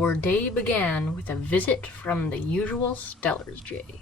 Our day began with a visit from the usual Stellar's Jay.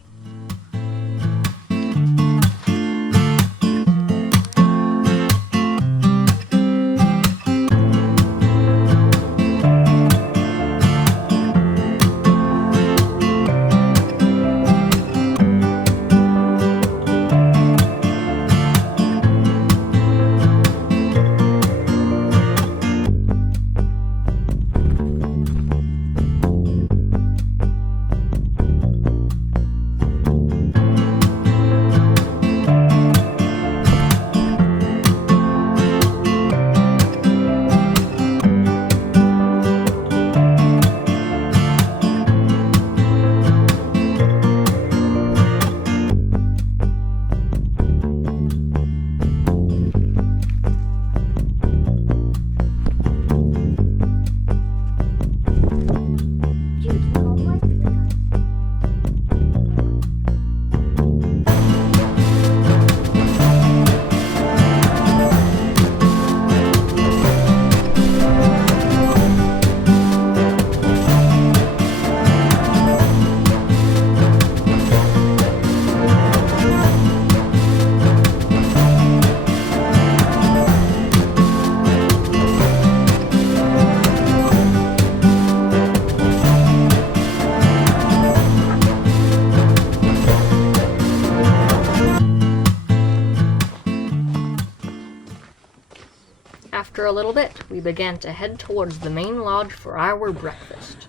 After a little bit, we began to head towards the main lodge for our breakfast.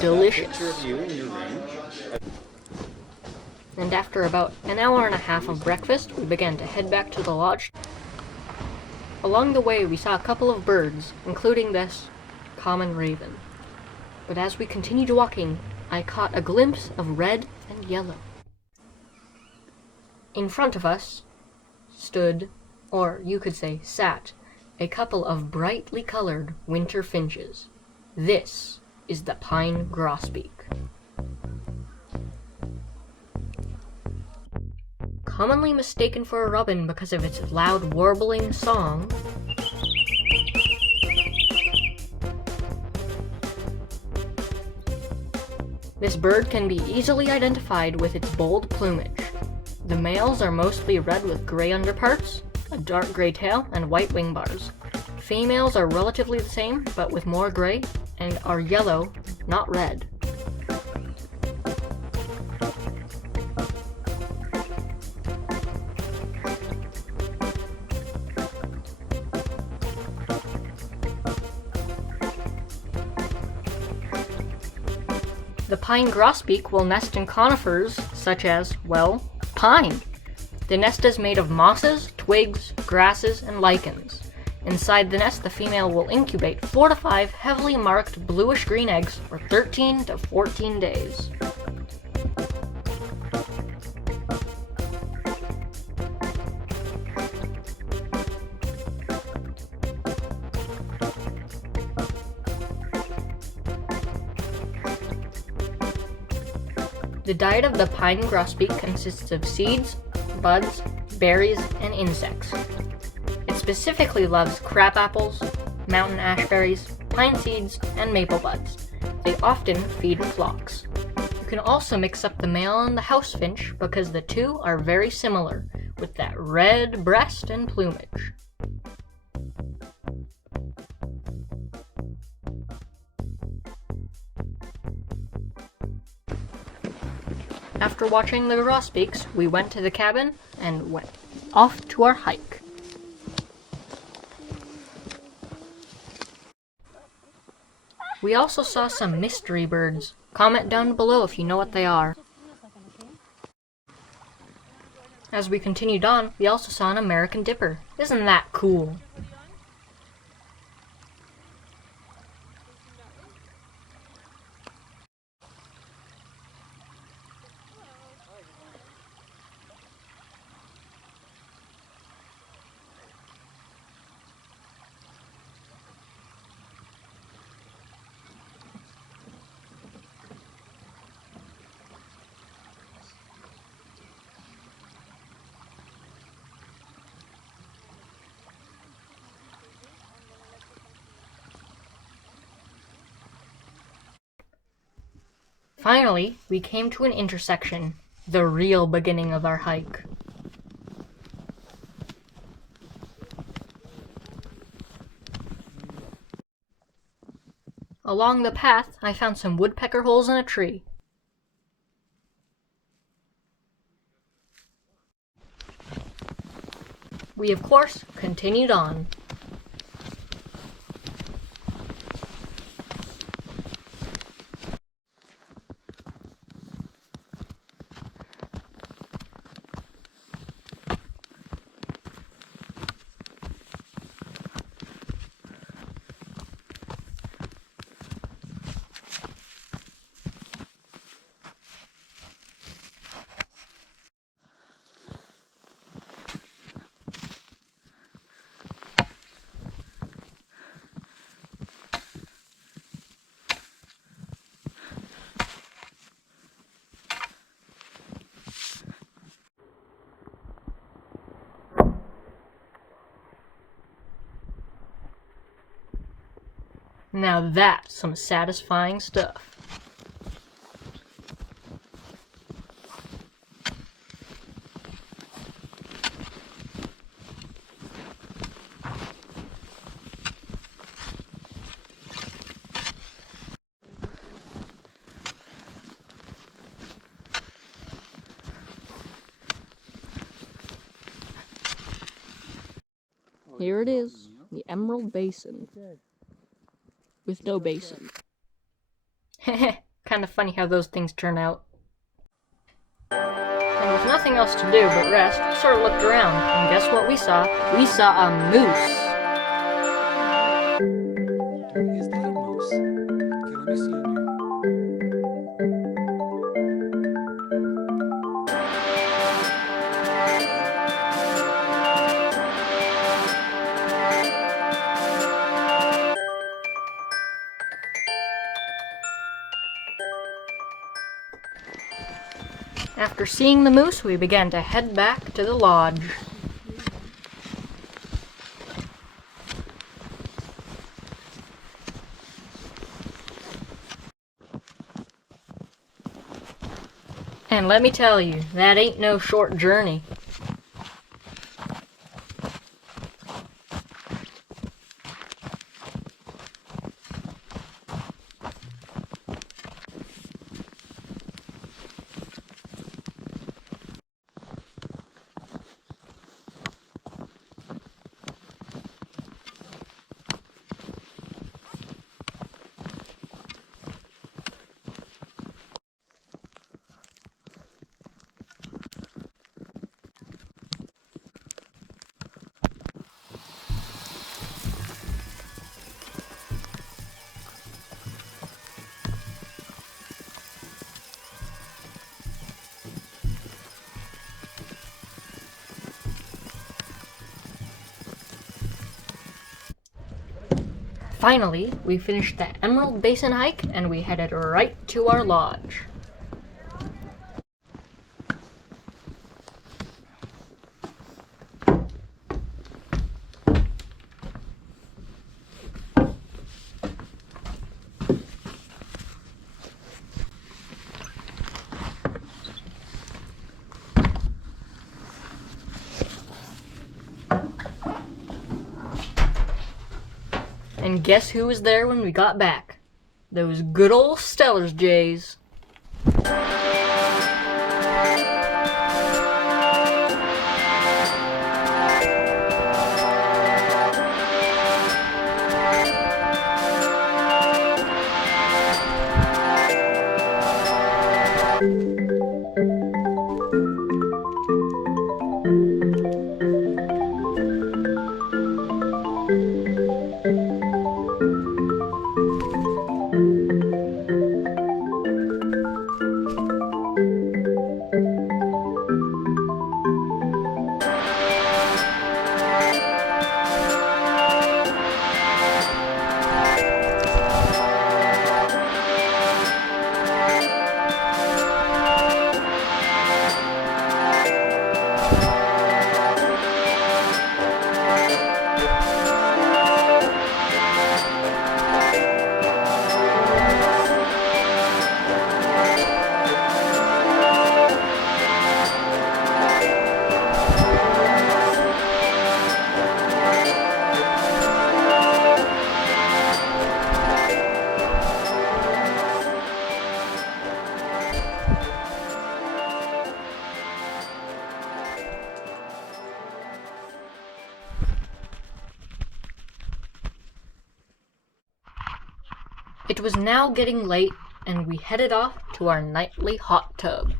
Delicious. And after about an hour and a half of breakfast, we began to head back to the lodge. Along the way, we saw a couple of birds, including this common raven. But as we continued walking, I caught a glimpse of red and yellow. In front of us stood, or you could say sat, a couple of brightly colored winter finches. This is the Pine Grosbeak. Commonly mistaken for a robin because of its loud warbling song, this bird can be easily identified with its bold plumage. The males are mostly red with gray underparts, a dark gray tail, and white wing bars. Females are relatively the same, but with more gray, and are yellow, not red. The pine grosbeak will nest in conifers such as, well, pine. The nest is made of mosses, twigs, grasses, and lichens. Inside the nest, the female will incubate 4 to 5 heavily marked bluish-green eggs for 13 to 14 days. The diet of the pine grosbeak consists of seeds, buds, berries, and insects. It specifically loves crabapples, mountain ashberries, pine seeds, and maple buds. They often feed in flocks. You can also mix up the male and the house finch because the two are very similar, with that red breast and plumage. After watching the grosbeaks, we went to the cabin and went off to our hike. We also saw some mystery birds. Comment down below if you know what they are. As we continued on, we also saw an American dipper. Isn't that cool? Finally, we came to an intersection, the real beginning of our hike. Along the path, I found some woodpecker holes in a tree. We, of course, continued on. Now that's some satisfying stuff. Here it is, the Emerald Basin. With no basin. Heh, kind of funny how those things turn out. And with nothing else to do but rest, we sort of looked around, and guess what we saw? We saw a moose! Is that a moose? Okay, let me see on your... After seeing the moose, we began to head back to the lodge. And let me tell you, that ain't no short journey. Finally, we finished the Emerald Basin hike and we headed right to our lodge. And guess who was there when we got back? Those good old Stellar's Jays. It was now getting late, and we headed off to our nightly hot tub.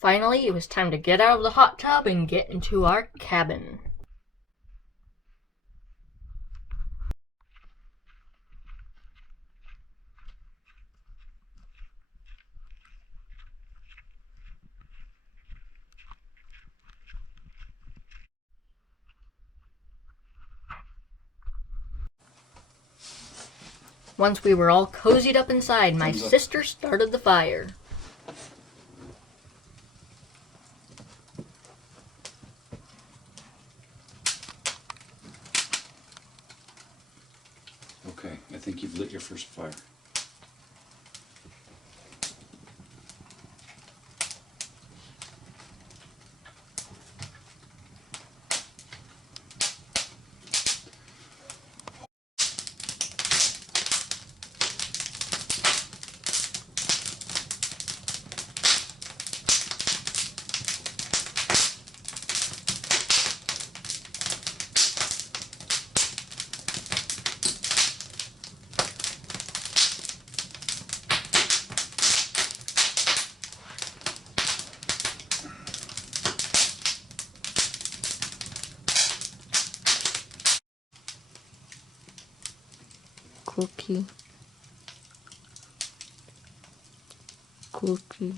Finally, it was time to get out of the hot tub and get into our cabin. Once we were all cozied up inside, my sister started the fire. Okay, I think you've lit your first fire. Cookie. Cookie.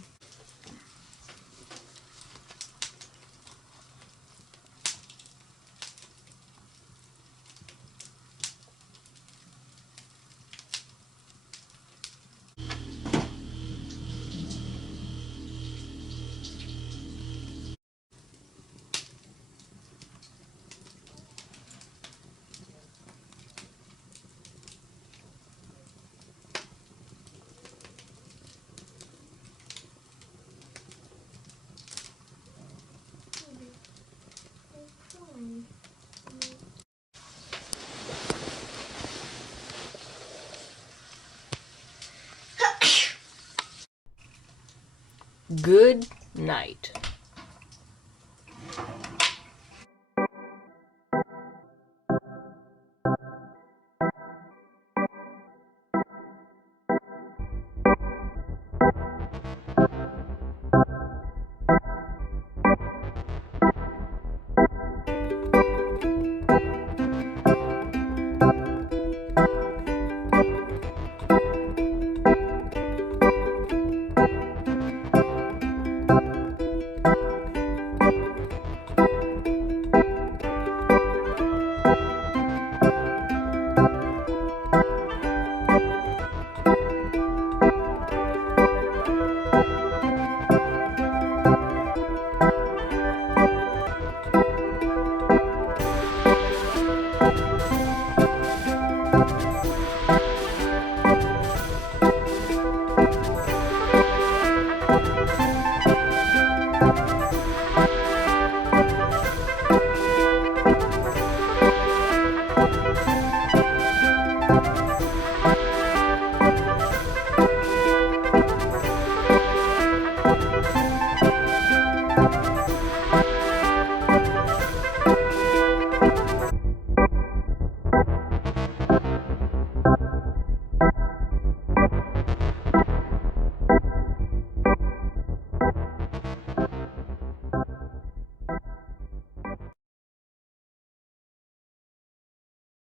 Good night.